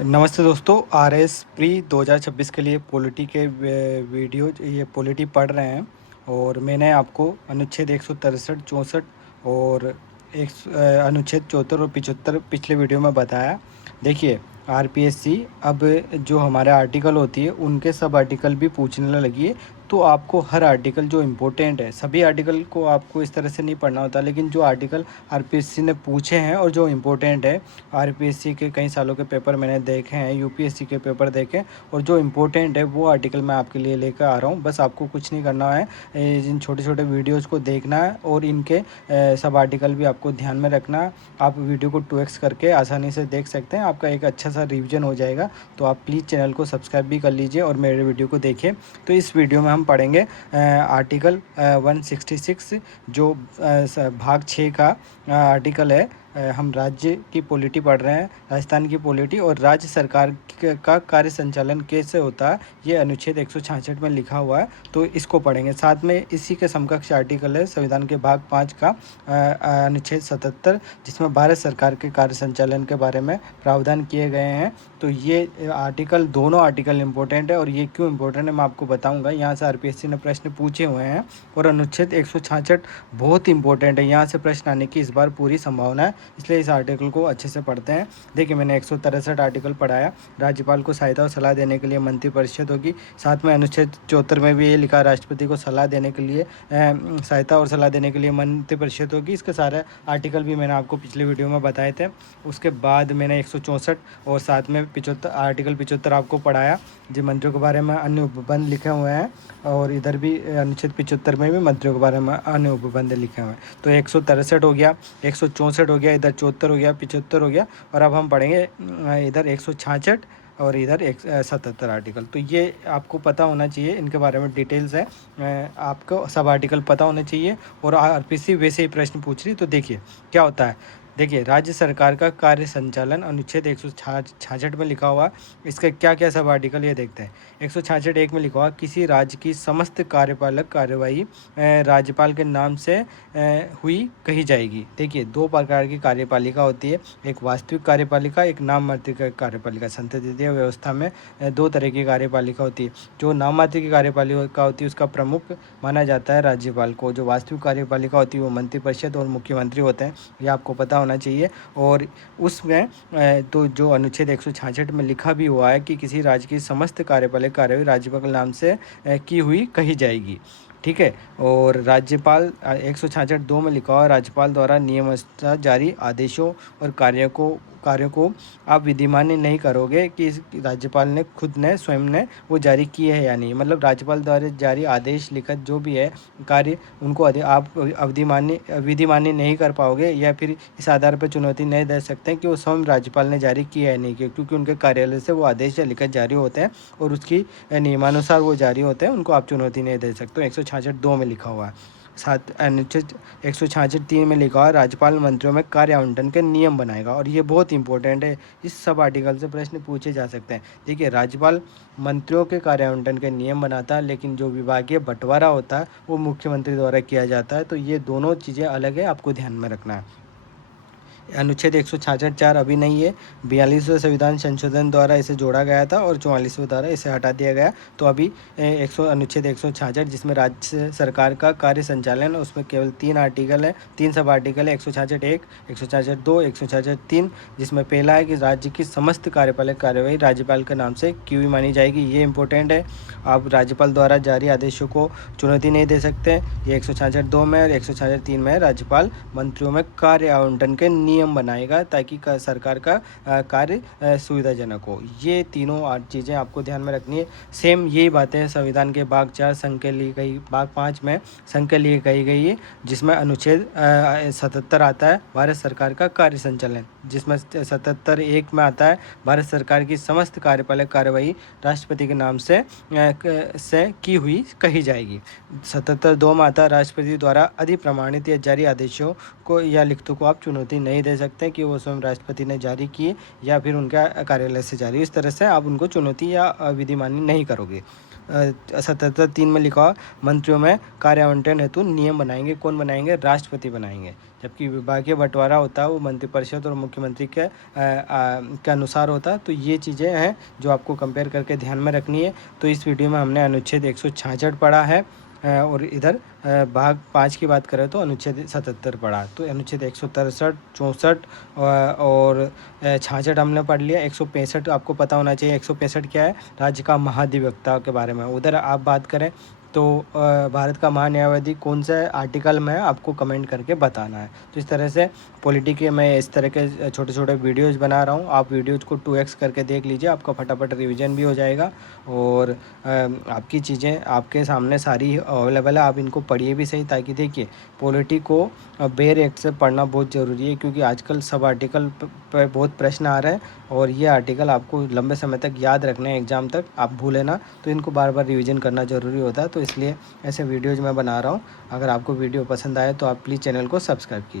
नमस्ते दोस्तों, RS pre 2026 के लिए पॉलिटी के वीडियो ये पॉलिटी पढ़ रहे हैं। और मैंने आपको अनुच्छेद 163, 64 और अनुच्छेद 74 और 75 पिछले वीडियो में बताया। देखिए, आरपीएससी अब जो हमारे आर्टिकल होती है उनके सब आर्टिकल भी पूछने लगी है। तो आपको हर आर्टिकल जो इम्पोर्टेंट है, सभी आर्टिकल को आपको इस तरह से नहीं पढ़ना होता, लेकिन जो आर्टिकल आरपीएससी ने पूछे हैं और जो इम्पोर्टेंट है, आरपीएससी के कई सालों के पेपर मैंने देखे हैं, यूपीएससी के पेपर देखे, और जो इम्पोर्टेंट है वो आर्टिकल मैं आपके लिए लेकर आ रहा हूँ। बस आपको कुछ नहीं करना है, इन छोटे छोटे वीडियोज़ को देखना है और इनके सब आर्टिकल भी आपको ध्यान में रखना है। आप वीडियो को 2x करके आसानी से देख सकते हैं, आपका एक अच्छा सा रिवीजन हो जाएगा। तो आप प्लीज़ चैनल को सब्सक्राइब भी कर लीजिए और मेरे वीडियो को देखिए। तो इस वीडियो में हम पढ़ेंगे आर्टिकल 166, जो भाग 6 का आर्टिकल है। हम राज्य की पॉलिटी पढ़ रहे हैं, राजस्थान की पॉलिटी, और राज्य सरकार का कार्य संचालन कैसे होता है ये अनुच्छेद 166 में लिखा हुआ है। तो इसको पढ़ेंगे। साथ में इसी के समकक्ष आर्टिकल है संविधान के भाग 5 का अनुच्छेद 77, जिसमें भारत सरकार के कार्य संचालन के बारे में प्रावधान किए गए हैं। तो ये आर्टिकल, दोनों आर्टिकल इम्पोर्टेंट है, और ये क्यों इम्पोर्टेंट है मैं आपको बताऊंगा। यहाँ से आरपीएससी ने प्रश्न पूछे हुए हैं, और अनुच्छेद 166 बहुत इंपॉर्टेंट है, यहाँ से प्रश्न आने की इस बार पूरी संभावना है, इसलिए इस आर्टिकल को अच्छे से पढ़ते हैं। देखिए, मैंने 163 आर्टिकल पढ़ाया। राज्यपाल को सहायता और सलाह देने के लिए मंत्रिपरिषद होगी। साथ में अनुच्छेद 74 में भी ये लिखा, राष्ट्रपति को सलाह देने के लिए सहायता और सलाह देने के लिए मंत्रिपरिषद होगी। इसके सारे आर्टिकल भी मैंने आपको पिछले वीडियो में बताए थे। उसके बाद मैंने 164 और साथ में 75 आर्टिकल 75 आपको पढ़ाया, जो मंत्रियों के बारे में अन्य उपबंध लिखे हुए हैं, और इधर भी अनुच्छेद 75 में भी मंत्रियों के बारे में अन्य उपबंध लिखे हुए हैं। तो 163 हो गया, 164 हो गया, इधर 74 हो गया, 75 हो गया, और अब हम पढ़ेंगे इधर 166 और इधर 177 आर्टिकल। तो ये आपको पता होना चाहिए, इनके बारे में डिटेल्स है, आपको सब आर्टिकल पता होने चाहिए। और आरपीएससी वैसे ही प्रश्न पूछ रही। तो देखिए क्या होता है। देखिए, राज्य सरकार का कार्य संचालन अनुच्छेद 166 में लिखा हुआ। इसका क्या क्या सब आर्टिकल ये देखते हैं। 166 एक में लिखा हुआ, किसी राज्य की समस्त कार्यपालक कार्यवाही राज्यपाल के नाम से हुई कही जाएगी। देखिए, दो प्रकार की कार्यपालिका होती है, एक वास्तविक कार्यपालिका, एक नाम मात्र कार्यपालिका। संसदीय व्यवस्था में दो तरह की कार्यपालिका होती है। जो नाम मात्र की कार्यपालिका होती है उसका प्रमुख माना जाता है राज्यपाल को। जो वास्तविक कार्यपालिका होती है वो मंत्रिपरिषद और मुख्यमंत्री होते हैं, ये आपको पता होना चाहिए। और उसमें तो जो अनुच्छेद 166 में लिखा भी हुआ है कि किसी राज्य की समस्त कार्यपालिक कार्यवाही राज्यपाल के नाम से की हुई कही जाएगी। ठीक है। और राज्यपाल 166 2 में लिखा हुआ है, राज्यपाल द्वारा नियमानुसार जारी आदेशों और कार्यों को आप विधिमान्य नहीं करोगे कि राज्यपाल ने खुद ने स्वयं ने वो जारी किए हैं या नहीं। मतलब राज्यपाल द्वारा जारी आदेश लिखत जो भी है कार्य, उनको आप विधिमान्य नहीं कर पाओगे, या फिर इस आधार पर चुनौती नहीं दे सकते कि वो स्वयं राज्यपाल ने जारी किया है नहीं किया, क्योंकि उनके कार्यालय से वो आदेश या लिखत जारी होते हैं और उसकी नियमानुसार वो जारी होते हैं, उनको आप चुनौती नहीं दे सकते। 166 2 में लिखा हुआ है। साथ अनुच्छेद 166 3 में लिखा हुआ है, राज्यपाल मंत्रियों में कार्य आवंटन के नियम बनाएगा। और ये बहुत इंपॉर्टेंट है, इस सब आर्टिकल से प्रश्न पूछे जा सकते हैं। देखिए, राज्यपाल मंत्रियों के कार्य आवंटन के नियम बनाता है, लेकिन जो विभागीय बंटवारा होता है वो मुख्यमंत्री द्वारा किया जाता है। तो ये दोनों चीज़ें अलग है, आपको ध्यान में रखना है। अनुच्छेद 166 4 अभी नहीं है, 42वें संविधान संशोधन द्वारा इसे जोड़ा गया था और 44वें द्वारा इसे हटा दिया गया। तो अभी अनुच्छेद 166 जिसमें राज्य सरकार का कार्य संचालन है, उसमें केवल 3 आर्टिकल है, 3 सब आर्टिकल है, 166 1, 166 2, 166 3, जिसमें पहला है कि राज्य की समस्त कार्यपालक कार्यवाही राज्यपाल के नाम से की हुई मानी जाएगी। ये इंपॉर्टेंट है, आप राज्यपाल द्वारा जारी आदेशों को चुनौती नहीं दे सकते। ये 166 2 में और 166 3 में राज्यपाल मंत्रियों में कार्य आवंटन के नियम बनाएगा ताकि सरकार का कार्य सुविधाजनक हो। ये तीनों चीज़ें आपको ध्यान में रखनी है। सेम यही बातें संविधान के भाग 4 संघ के लिए गई, भाग 5 में संघ के लिए कही गई है, जिसमें अनुच्छेद 77 आता है भारत सरकार का कार्य संचालन, जिसमें 77 1 में आता है भारत सरकार की समस्त कार्यपालक कार्यवाही राष्ट्रपति के नाम से की हुई कही जाएगी। 77 2 में आता है, राष्ट्रपति द्वारा अधिप्रमाणित या जारी आदेशों को या लिखतों को आप चुनौती नहीं दे सकते कि वो स्वयं राष्ट्रपति ने जारी किए या फिर उनका कार्यालय से जारी, इस तरह से आप उनको चुनौती या विधिमान्य नहीं करोगे। 77(3) में लिखा हुआ मंत्रियों में कार्य आवंटन हेतु नियम बनाएंगे। कौन बनाएंगे? राष्ट्रपति बनाएंगे। जबकि विभागीय बंटवारा होता है वो मंत्रिपरिषद और मुख्यमंत्री के अनुसार होता है। तो ये चीज़ें हैं जो आपको कंपेयर करके ध्यान में रखनी है। तो इस वीडियो में हमने अनुच्छेद 166 पढ़ा है और इधर भाग 5 की बात करें तो अनुच्छेद 77 पढ़ा। तो अनुच्छेद 163, 64 और 66 हमने पढ़ लिया। 165 आपको पता होना चाहिए। 165 क्या है? राज्य का महाधिवक्ता के बारे में। उधर आप बात करें तो भारत का महान्यायवादी कौन सा आर्टिकल में है, आपको कमेंट करके बताना है। तो इस तरह से पॉलिटी के मैं इस तरह के छोटे छोटे वीडियोज़ बना रहा हूँ। आप वीडियोज़ को 2x करके देख लीजिए, आपका फटाफट रिवीजन भी हो जाएगा और आपकी चीज़ें आपके सामने सारी अवेलेबल है। आप इनको पढ़िए भी सही, ताकि देखिए पॉलिटी को बेर एक्ट से पढ़ना बहुत ज़रूरी है, क्योंकि आजकल सब आर्टिकल पर बहुत प्रश्न आ रहे हैं और ये आर्टिकल आपको लंबे समय तक याद रखने हैं, एग्ज़ाम तक आप भूलें ना। तो इनको बार बार रिवीजन करना ज़रूरी होता है। तो इसलिए ऐसे वीडियोज़ मैं बना रहा हूँ। अगर आपको वीडियो पसंद आए तो आप प्लीज़ चैनल को सब्सक्राइब कीजिए।